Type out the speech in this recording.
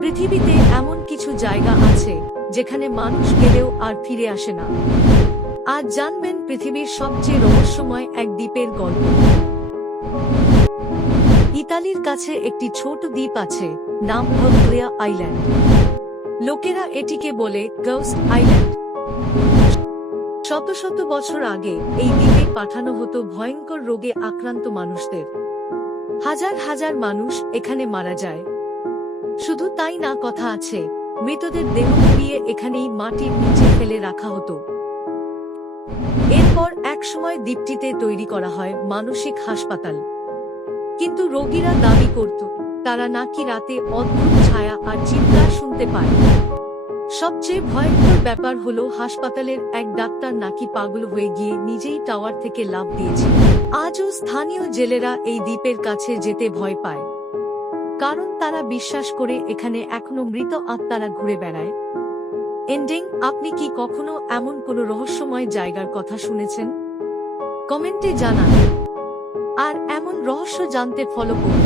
পৃথিবীতে এমন কিছু জায়গা আছে যেখানে মানুষ গেলেও আর ফিরে আসে না। আজ জানবেন পৃথিবীর সবচেয়ে রহস্যময় এক দ্বীপের গল্প। ইতালির কাছে একটি ছোট দ্বীপ আছে, নাম ভলগোরিয়া আইল্যান্ড। লোকেরা এটিকে বলে গোস্ট আইল্যান্ড। শত শত বছর আগে এই দ্বীপে পাঠানো হতো ভয়ঙ্কর রোগে আক্রান্ত মানুষদের। হাজার হাজার মানুষ এখানে মারা যায়। শুধু তাই না, কথা আছে মৃতদের দেহ পুড়িয়ে এখানেই মাটির নিচে ফেলে রাখা হতো। এরপর একসময় দ্বীপটিতে তৈরি করা হয় মানসিক হাসপাতাল। কিন্তু রোগীরা দাবি করত তারা নাকি রাতে অদ্ভুত ছায়া আর চিৎকার শুনতে পায়। সবচেয়ে ভয়ঙ্কর ব্যাপার হলো হাসপাতালের এক ডাক্তার নাকি পাগল হয়ে গিয়ে নিজেই টাওয়ার থেকে লাফ দিয়েছিল। আজও স্থানীয় জেলেরা এই দ্বীপের কাছে যেতে ভয় পায়, কারণ তারা বিশ্বাস করে এখানে এখনো মৃত আত্মারা ঘুরে বেড়ায়। এন্ডিং, আপনি কি কখনো এমন কোনো রহস্যময় জায়গার কথা শুনেছেন? কমেন্টে জানান। আর এমন রহস্য জানতে ফলো করুন।